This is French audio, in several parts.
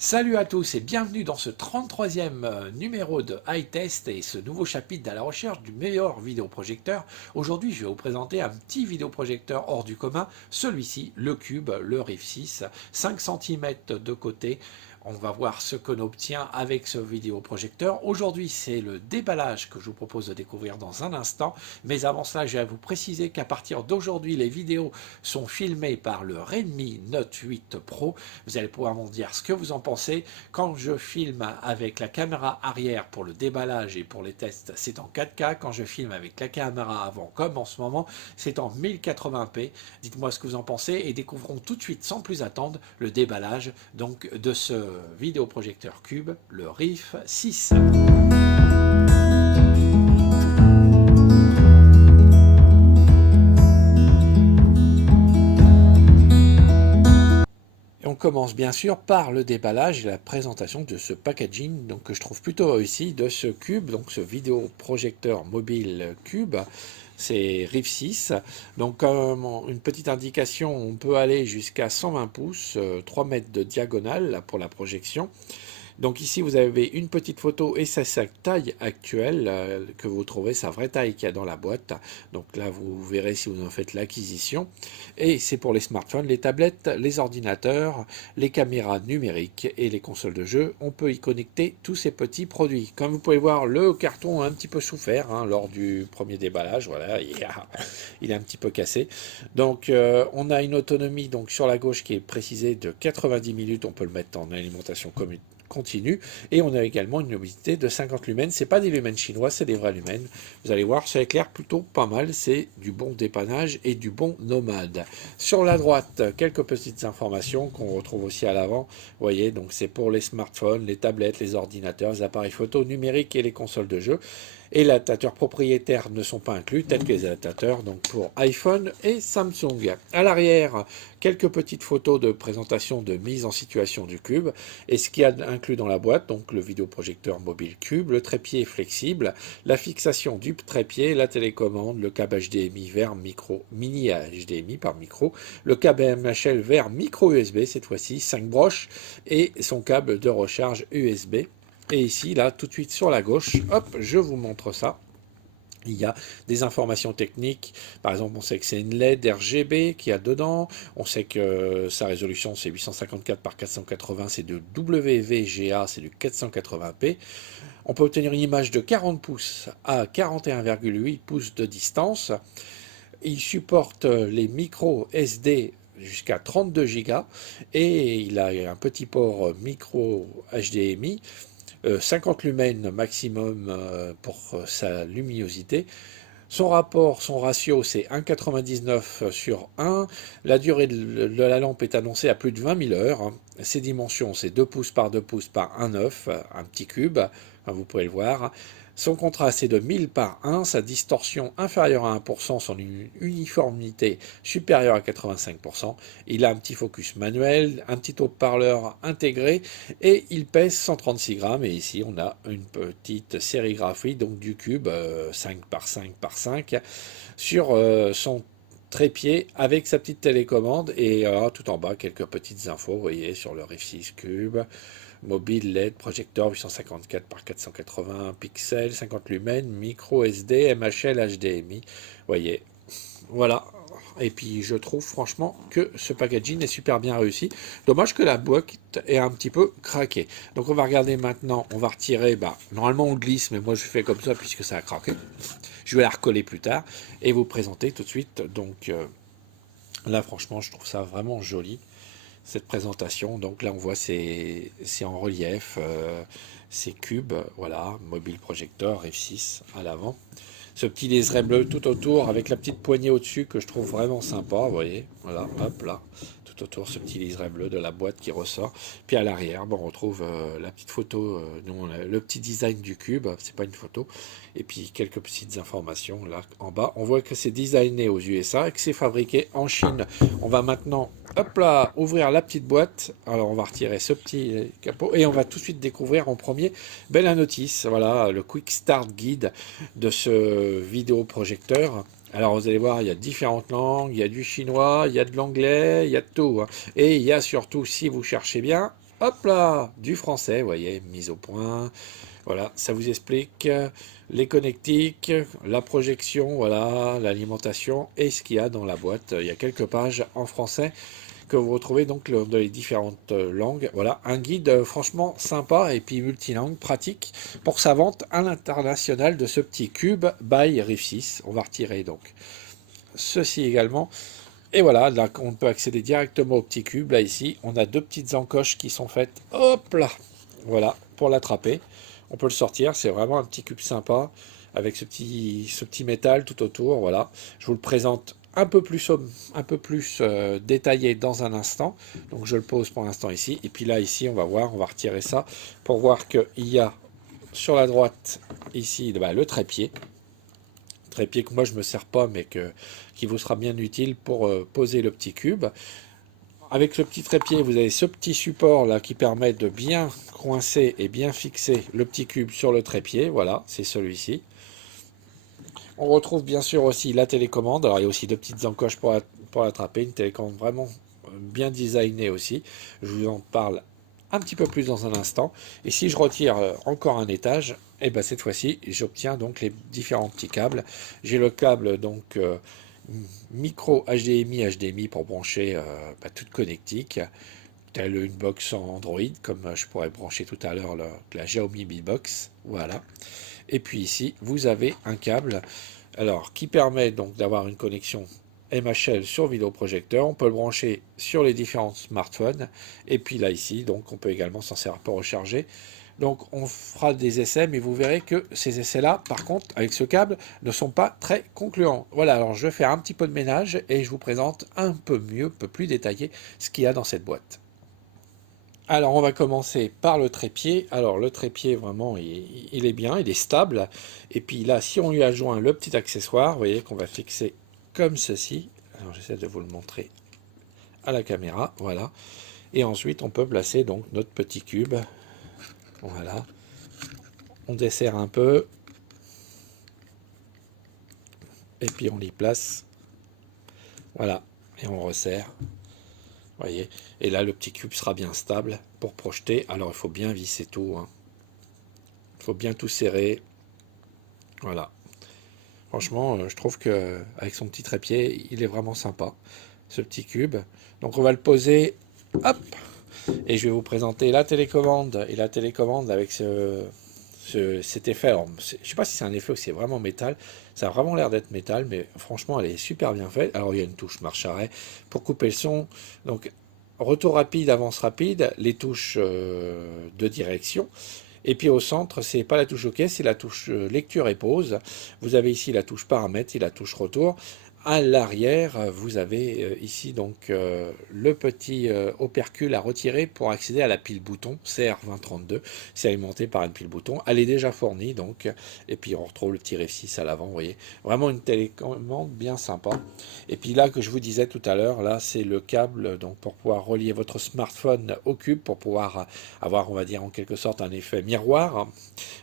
Salut à tous et bienvenue dans ce 33e numéro de iTest et ce nouveau chapitre à la recherche du meilleur vidéoprojecteur. Aujourd'hui, je vais vous présenter un petit vidéoprojecteur hors du commun, celui-ci, le Cube, le Rift 6, 5 cm de côté. On va voir ce qu'on obtient avec ce vidéoprojecteur. Aujourd'hui, c'est le déballage que je vous propose de découvrir dans un instant. Mais avant cela, je vais vous préciser qu'à partir d'aujourd'hui, les vidéos sont filmées par le Redmi Note 8 Pro. Vous allez pouvoir m'en dire ce que vous en pensez. Quand je filme avec la caméra arrière pour le déballage et pour les tests, c'est en 4K. Quand je filme avec la caméra avant, comme en ce moment, c'est en 1080p. Dites-moi ce que vous en pensez et découvrons tout de suite, sans plus attendre, le déballage donc de ce vidéoprojecteur Cube, le Rift 6. On commence bien sûr par le déballage et la présentation de ce packaging donc, que je trouve plutôt réussi de ce Cube, donc ce vidéoprojecteur mobile Cube. C'est Rift 6. Donc, comme une petite indication, on peut aller jusqu'à 120 pouces, 3 mètres de diagonale là, pour la projection. Donc ici, vous avez une petite photo et c'est sa taille actuelle que vous trouvez, sa vraie taille qu'il y a dans la boîte. Donc là, vous verrez si vous en faites l'acquisition. Et c'est pour les smartphones, les tablettes, les ordinateurs, les caméras numériques et les consoles de jeu. On peut y connecter tous ces petits produits. Comme vous pouvez voir, le carton a un petit peu souffert lors du premier déballage. Voilà, il est un petit peu cassé. Donc on a une autonomie donc, sur la gauche qui est précisée de 90 minutes. On peut le mettre en alimentation continue et on a également une luminosité de 50 lumens. C'est pas des lumens chinois, c'est des vrais lumens. Vous allez voir, ça éclaire plutôt pas mal. C'est du bon dépannage et du bon nomade. Sur la droite, quelques petites informations qu'on retrouve aussi à l'avant. Vous voyez, donc c'est pour les smartphones, les tablettes, les ordinateurs, les appareils photo numériques et les consoles de jeux. Et les adaptateurs propriétaires ne sont pas inclus, tels que les adaptateurs donc pour iPhone et Samsung. À l'arrière, quelques petites photos de présentation de mise en situation du cube et ce qu'il y a inclus dans la boîte, donc le vidéoprojecteur mobile cube, le trépied flexible, la fixation du trépied, la télécommande, le câble HDMI vers micro, mini HDMI par micro, le câble MHL vers micro USB cette fois-ci, 5 broches et son câble de recharge USB. Et ici, là, tout de suite sur la gauche, hop, je vous montre ça. Il y a des informations techniques, par exemple on sait que c'est une LED RGB qu'il y a dedans, on sait que sa résolution c'est 854 par 480, c'est de WVGA, c'est du 480p. On peut obtenir une image de 40 pouces à 41,8 pouces de distance. Il supporte les micros SD jusqu'à 32 Go et il a un petit port micro HDMI. 50 lumens maximum pour sa luminosité. Son rapport, son ratio, c'est 1,99 sur 1. La durée de la lampe est annoncée à plus de 20 000 heures. Ses dimensions, c'est 2 pouces par 2 pouces par 1,9, un petit cube, vous pouvez le voir. Son contraste est de 1000 par 1, sa distorsion inférieure à 1%, son uniformité supérieure à 85%. Il a un petit focus manuel, un petit haut-parleur intégré et il pèse 136 grammes. Et ici, on a une petite sérigraphie donc du cube 5 par 5 par 5 sur son trépied avec sa petite télécommande et tout en bas quelques petites infos, vous voyez, sur le Rift 6 Cube, mobile LED, projecteur 854 par 480 pixels, 50 lumens, micro SD, MHL, HDMI, vous voyez, voilà. Et puis je trouve franchement que ce packaging est super bien réussi. Dommage que la boîte est un petit peu craquée. Donc on va regarder maintenant, on va retirer, normalement on glisse, mais moi je fais comme ça puisque ça a craqué. Je vais la recoller plus tard et vous présenter tout de suite. Donc là franchement je trouve ça vraiment joli, cette présentation. Donc là on voit c'est en relief, c'est cube, voilà, mobile projecteur F6 à l'avant. Ce petit liseré bleu tout autour avec la petite poignée au-dessus que je trouve vraiment sympa, vous voyez, voilà, hop là, tout autour ce petit liseré bleu de la boîte qui ressort. Puis à l'arrière, on retrouve la petite photo, le petit design du cube, c'est pas une photo, et puis quelques petites informations là en bas. On voit que c'est designé aux USA et que c'est fabriqué en Chine. On va maintenant, hop là, ouvrir la petite boîte. Alors on va retirer ce petit capot et on va tout de suite découvrir en premier la notice, voilà, le Quick Start Guide de ce vidéoprojecteur. Alors vous allez voir, il y a différentes langues, il y a du chinois, il y a de l'anglais, il y a de tout. Et il y a surtout, si vous cherchez bien, hop là, du français, vous voyez, mise au point. Voilà, ça vous explique les connectiques, la projection, voilà, l'alimentation et ce qu'il y a dans la boîte. Il y a quelques pages en français que vous retrouvez donc dans les différentes langues. Voilà, un guide franchement sympa et puis multilingue, pratique pour sa vente à l'international de ce petit cube by Riff 6. On va retirer donc ceci également. Et voilà, là on peut accéder directement au petit cube. Là ici, on a deux petites encoches qui sont faites. Hop là, voilà, pour l'attraper. On peut le sortir, c'est vraiment un petit cube sympa avec ce petit métal tout autour. Voilà, je vous le présente un peu plus détaillé dans un instant. Donc je le pose pour l'instant ici. Et puis là ici, on va voir, on va retirer ça pour voir qu'il y a sur la droite ici bah, le trépied. Trépied que moi je ne me sers pas, mais qui vous sera bien utile pour poser le petit cube. Avec ce petit trépied, vous avez ce petit support là qui permet de bien coincer et bien fixer le petit cube sur le trépied. Voilà, c'est celui-ci. On retrouve bien sûr aussi la télécommande. Alors il y a aussi deux petites encoches pour l'attraper. Une télécommande vraiment bien designée aussi. Je vous en parle un petit peu plus dans un instant. Et si je retire encore un étage, et ben cette fois-ci, j'obtiens donc les différents petits câbles. J'ai le câble donc micro HDMI pour brancher toute connectique, telle une box Android, comme je pourrais brancher tout à l'heure la Xiaomi Mi Box. Voilà. Et puis ici, vous avez un câble alors, qui permet donc d'avoir une connexion MHL sur vidéoprojecteur. On peut le brancher sur les différents smartphones. Et puis là, ici, donc on peut également s'en servir pour recharger. Donc on fera des essais, mais vous verrez que ces essais-là, par contre, avec ce câble, ne sont pas très concluants. Voilà, alors je vais faire un petit peu de ménage et je vous présente un peu mieux, un peu plus détaillé ce qu'il y a dans cette boîte. Alors on va commencer par le trépied. Alors le trépied vraiment il est bien, il est stable. Et puis là si on lui adjoint le petit accessoire, vous voyez qu'on va fixer comme ceci. Alors j'essaie de vous le montrer à la caméra, voilà. Et ensuite on peut placer donc notre petit cube. Voilà. On desserre un peu. Et puis on l'y place. Voilà. Et on resserre. Voyez. Et là le petit cube sera bien stable pour projeter. Alors il faut bien visser tout, hein. Il faut bien tout serrer. Voilà. Franchement, je trouve que avec son petit trépied, il est vraiment sympa, ce petit cube. Donc on va le poser, hop, et je vais vous présenter la télécommande et la télécommande avec cet effet. Alors, je ne sais pas si c'est un effet ou si c'est vraiment métal. Ça a vraiment l'air d'être métal, mais franchement, elle est super bien faite. Alors il y a une touche marche-arrêt pour couper le son. Donc retour rapide, avance rapide, les touches de direction. Et puis au centre, c'est pas la touche OK, c'est la touche lecture et pause. Vous avez ici la touche paramètres et la touche retour. À l'arrière, vous avez ici donc le petit opercule à retirer pour accéder à la pile bouton CR2032. C'est alimenté par une pile bouton. Elle est déjà fournie donc. Et puis on retrouve le petit F6 à l'avant, vous voyez. Vraiment une télécommande bien sympa. Et puis là que je vous disais tout à l'heure, là c'est le câble donc pour pouvoir relier votre smartphone au cube, pour pouvoir avoir, on va dire en quelque sorte, un effet miroir.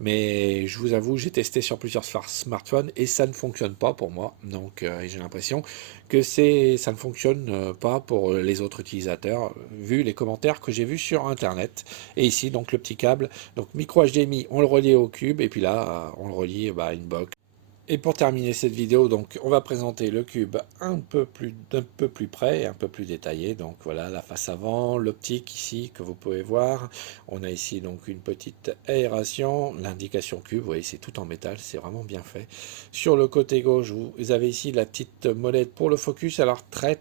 Mais je vous avoue, j'ai testé sur plusieurs smartphones et ça ne fonctionne pas pour moi. Donc j'ai l'impression que ça ne fonctionne pas pour les autres utilisateurs, vu les commentaires que j'ai vus sur Internet. Et ici, donc le petit câble, donc micro HDMI, on le relie au cube et puis là, on le relie à une box. Et pour terminer cette vidéo, donc, on va présenter le cube d'un peu plus près, un peu plus détaillé. Donc voilà, la face avant, l'optique ici que vous pouvez voir. On a ici donc une petite aération, l'indication cube, vous voyez c'est tout en métal, c'est vraiment bien fait. Sur le côté gauche, vous avez ici la petite molette pour le focus, alors très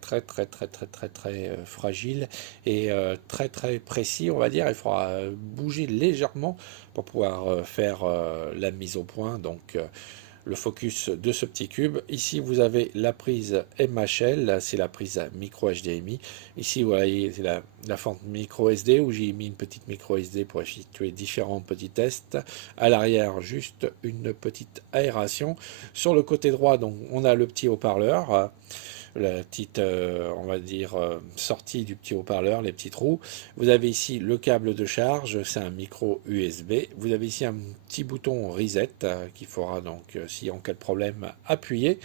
fragile et très précis, on va dire. Il faudra bouger légèrement pour pouvoir faire la mise au point. Donc le focus de ce petit cube. Ici, vous avez la prise MHL, c'est la prise micro HDMI. Ici, vous voyez la fente micro SD où j'ai mis une petite micro SD pour effectuer différents petits tests. À l'arrière, juste une petite aération. Sur le côté droit, donc, on a le petit haut-parleur. la petite, on va dire, sortie du petit haut-parleur, les petits trous. Vous avez ici le câble de charge, c'est un micro USB. Vous avez ici un petit bouton reset qu'il faudra donc, si en cas de problème, appuyer.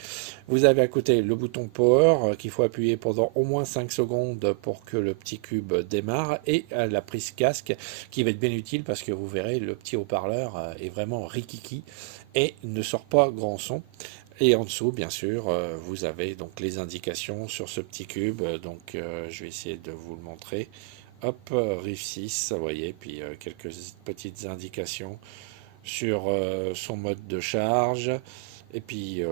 Vous avez à côté le bouton power qu'il faut appuyer pendant au moins 5 secondes pour que le petit cube démarre, et la prise casque qui va être bien utile parce que vous verrez le petit haut-parleur est vraiment rikiki et ne sort pas grand son. Et en dessous, bien sûr, vous avez donc les indications sur ce petit cube. Donc, je vais essayer de vous le montrer. Hop, RIF 6, vous voyez, puis quelques petites indications sur son mode de charge. Et puis,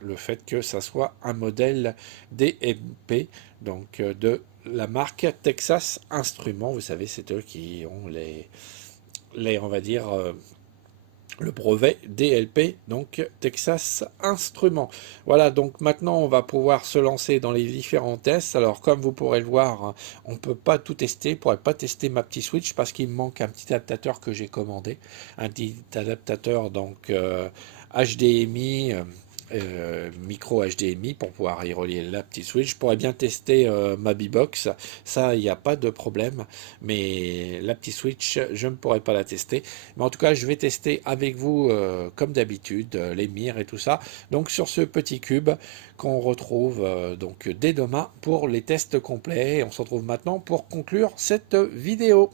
le fait que ça soit un modèle DMP, donc de la marque Texas Instruments. Vous savez, c'est eux qui ont on va dire, le brevet DLP, donc Texas Instruments. Voilà, donc maintenant on va pouvoir se lancer dans les différents tests. Alors comme vous pourrez le voir, hein, on ne peut pas tout tester, on ne pourrait pas tester ma petite Switch parce qu'il me manque un petit adaptateur que j'ai commandé, un petit adaptateur donc HDMI, micro HDMI pour pouvoir y relier la petite Switch. Je pourrais bien tester ma B-Box, ça il n'y a pas de problème, mais la petite Switch je ne pourrais pas la tester. Mais en tout cas je vais tester avec vous comme d'habitude les mires et tout ça, donc sur ce petit cube qu'on retrouve donc dès demain pour les tests complets. On se retrouve maintenant pour conclure cette vidéo.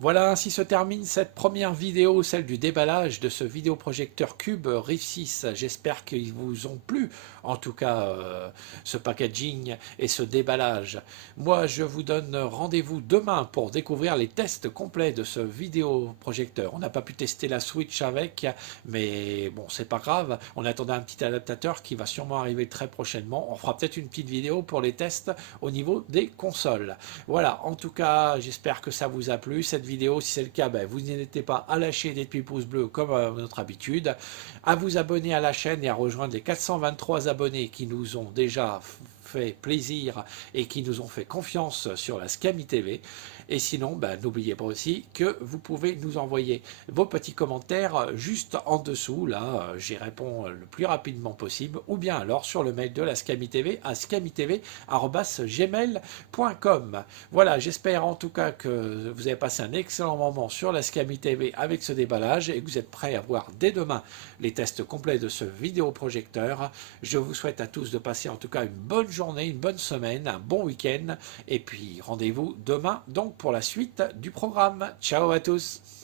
Voilà, ainsi se termine cette première vidéo, celle du déballage de ce vidéoprojecteur Cube RIF 6. J'espère qu'ils vous ont plu, en tout cas ce packaging et ce déballage. Moi, je vous donne rendez-vous demain pour découvrir les tests complets de ce vidéoprojecteur. On n'a pas pu tester la Switch avec, mais bon, c'est pas grave. On attendait un petit adaptateur qui va sûrement arriver très prochainement. On fera peut-être une petite vidéo pour les tests au niveau des consoles. Voilà, en tout cas, j'espère que ça vous a plu, cette vidéo. Si c'est le cas, ben, vous n'hésitez pas à lâcher des petits pouces bleus comme à notre habitude, à vous abonner à la chaîne et à rejoindre les 423 abonnés qui nous ont déjà fait plaisir et qui nous ont fait confiance sur la Scami TV. Et sinon, ben, n'oubliez pas aussi que vous pouvez nous envoyer vos petits commentaires juste en dessous. Là, j'y réponds le plus rapidement possible. Ou bien alors sur le mail de la Scami TV à scamitv@gmail.com. Voilà, j'espère en tout cas que vous avez passé un excellent moment sur la Scami TV avec ce déballage et que vous êtes prêts à voir dès demain les tests complets de ce vidéoprojecteur. Je vous souhaite à tous de passer en tout cas une bonne journée, une bonne semaine, un bon week-end. Et puis rendez-vous demain donc pour la suite du programme. Ciao à tous!